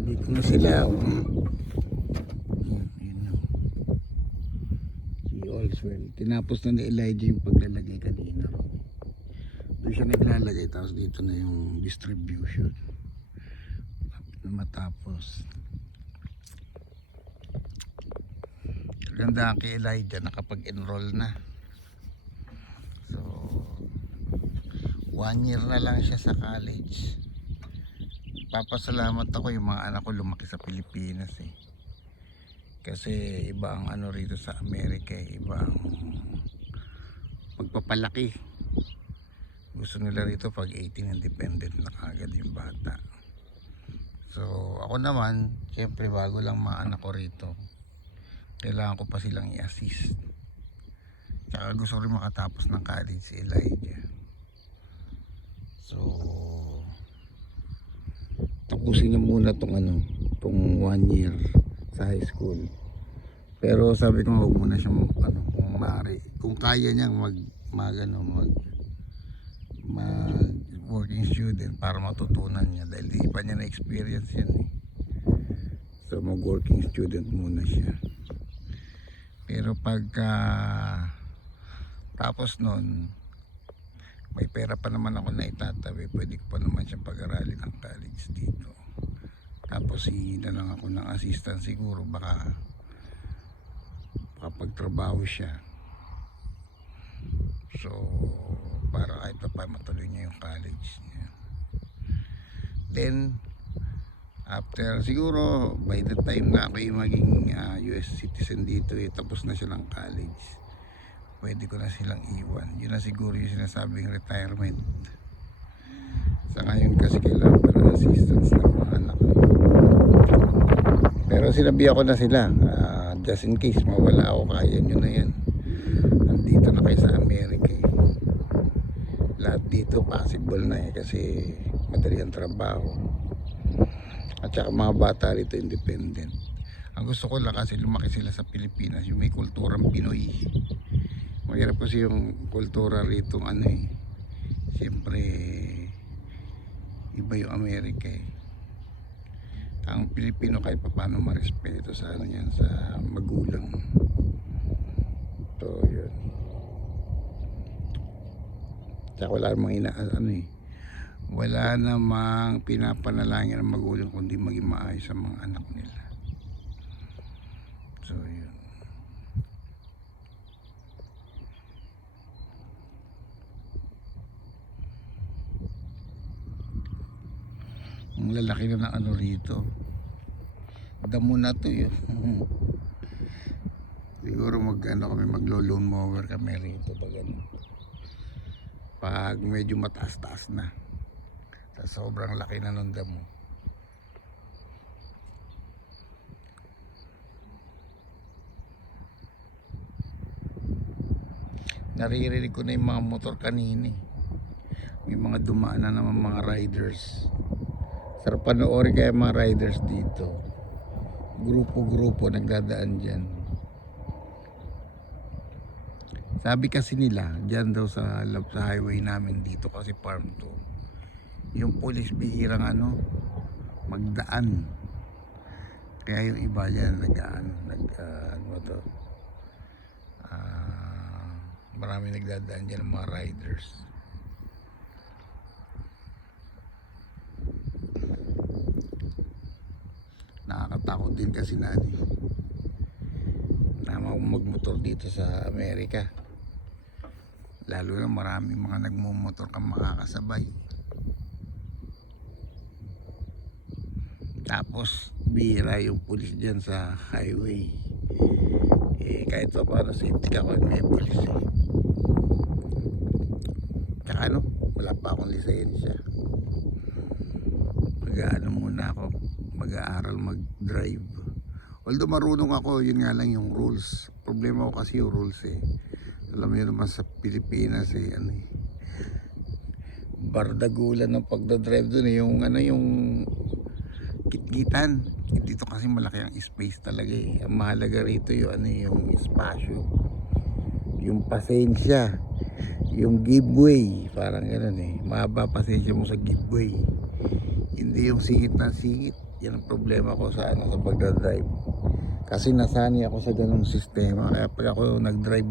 Dito na sila. Yun. Si Allswell. Tinapos na ni Elijah yung paglalagay kanina. Doon siya naglalagay. Tapos dito na yung distribution. Na matapos. Ganda kay Elijah. Nakapag-enroll na. So 1 year na lang siya sa college. Papasalamat ako yung mga anak ko lumaki sa Pilipinas eh. Kasi iba ang ano rito sa Amerika eh. Iba ang pagpapalaki. Gusto nila rito pag 18 independent na kagad yung bata. So ako naman, syempre bago lang mga anak ko rito, kailangan ko pa silang i-assist. Tsaka gusto ko rin makatapos ng college si Elijah. So tapusin niya muna tong 1 year sa high school. Pero sabi ko wag muna siyang kung maaari, kung kaya niyang mag working student para matutunan niya dahil di pa niya na experience yan eh. So mag working student muna siya. Pero pagka tapos nun, may pera pa naman ako na itatabi, pwede ko pa naman siyang pag-aralin ng college dito. Tapos hihingi na lang ako ng assistant siguro, baka pagtrabaho siya. So para kahit pa matuloy niya yung college niya. Then after siguro by the time na ako yung maging US citizen dito tapos na siya ng college, pwede ko na silang iwan. Yun na siguro yung sinasabing retirement. Sa ngayon kasi kailangan pa ng assistance ng mga anak ko. Pero sinabi ako na sila, just in case mawala ako, kaya nyo na yan. Nandito na kayo sa Amerika eh. Lahat dito possible na eh, kasi madali ang trabaho. At saka mga bata rito independent. Ang gusto ko lang kasi lumaki sila sa Pilipinas, yung may kulturang Pinoy. Mahirap kasi yung kultura rito siyempre iba yung Amerika eh. Ang Pilipino kahit paano marespeto sa yan, sa magulang. So yun. Tsaka wala namang wala namang pinapanalangin ng magulang kundi maging maayos sa mga anak nila. So yun. Ang lalaki na ng rito, damo na to yun. Siguro kami maglo-lawn mower kami rito pag medyo mataas-taas na, sa sobrang laki na ng damo. Naririnig ko na yung mga motor kanina eh. May mga dumaan na naman mga riders. Sarap panoorin kaya mga riders dito. Grupo-grupo nagdadaan dyan. Sabi kasi nila, dyan daw sa highway namin dito kasi farm to. Yung police bihirang magdaan. Kaya yung iba dyan marami nagdadaan dyan ng mga riders. Nakakatakot din kasi na magmotor dito sa Amerika, lalo na maraming mga nagmumotor kang makakasabay. Tapos bihira yung pulis dyan sa highway kahit pa paano safety ka kung may pulis tsaka wala pa akong lisensya. Muna ako mag-aaral mag-drive. Although marunong ako, yun nga lang yung rules. Problema ko kasi yung rules Alam mo yun naman sa Pilipinas bardagulan ng pagdadrive dun yung kitgitan. Dito kasi malaki ang space talaga Ang mahalaga rito yung espasyo, yung pasensya, yung giveaway, parang gano'n mahaba pasensya mo sa giveaway. Hindi yung singit na singit. Yan ang problema ko sa sa pagdadrive. Kasi nasanay ako sa ganung sistema. Kaya pag ako nag-drive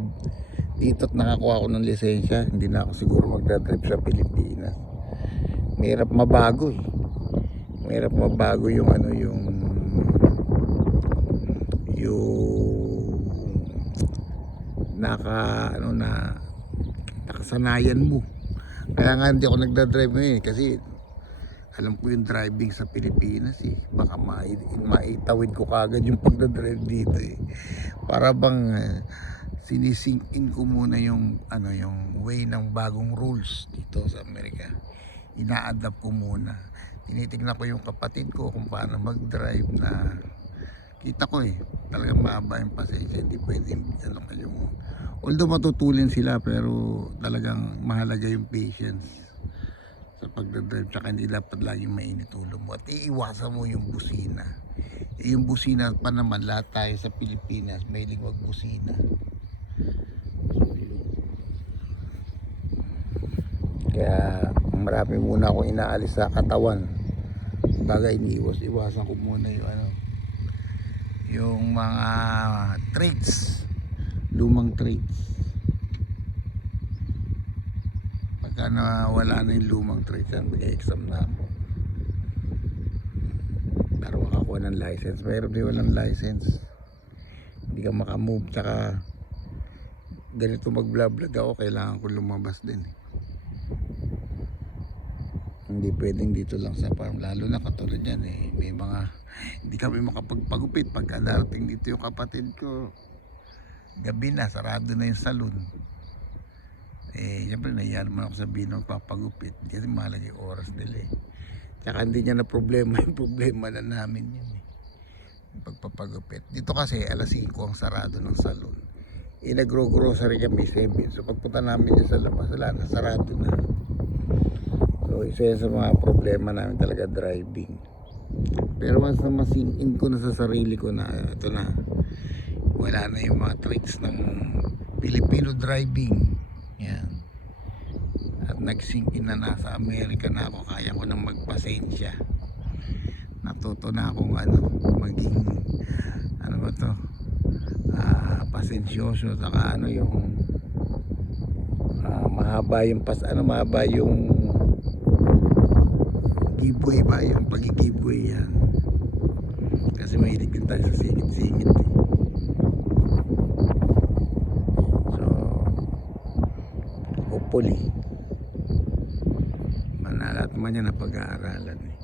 dito at nakakuha ako ng lisensya, hindi na ako siguro magdadrive sa Pilipinas. Mahirap mabago eh. Mahirap mabago yung nakasanayan mo. Kaya nga hindi ako nagdadrive ngayon kasi alam ko yung driving sa Pilipinas eh. Baka maitawid ko kagad yung pagdadrive dito eh. Para bang sinisink in ko muna yung yung way ng bagong rules dito sa Amerika. Ina-adapt ko muna. Tinitignan ko yung kapatid ko kung paano mag-drive na kita ko eh. Talagang mahaba yung pasensya. Hindi pwedeng although matutulin sila pero talagang mahalaga yung patience sa pagdadrive, tsaka hindi dapat laging mainit ulo mo at iiwasan mo yung busina. Yung busina pa naman, lahat tayo sa Pilipinas mahilig wag busina. So, kaya marami muna akong inaalis sa katawan. Bagay iwasan ko muna yung mga traits, lumang traits. Na wala na yung lumang traits yan, mag-exam na ako para makakuha ng license. Mayroon din walang license, hindi ka makamove. Tsaka ganito mag-vlog ako, kailangan ko lumabas din hindi pwedeng dito lang sa farm, lalo na katulad yan eh. May mga hindi kami makapagpagupit pagka darating dito yung kapatid ko, gabi na, sarado na yung salon. Siyempre nahiya naman ako sabihin ng papagupit kasi mahalaga yung oras nila eh. Tsaka hindi niya na problema yung problema na namin yun eh, pagpapagupit. Dito kasi alas 5 ang sarado ng salon. Nagro-grocery kami 7. So pagpunta namin dyan sa labas, wala na, sarado na. So isa yan sa mga problema namin talaga, driving. Pero mas na masing-in ko na sa sarili ko na ito na, wala na yung mga tricks ng Filipino driving. Yan. At nag-sink in na nasa Amerika na ako, kaya ko nang magpasensya. Natuto na akong maging pasensyoso, saka yung mahaba yung mahaba yung giveaway ba, yung pag-giveaway yan. Kasi mahilig din tayo sa singit-singit eh. Hopefully manala at man yan na pag-aaralan eh.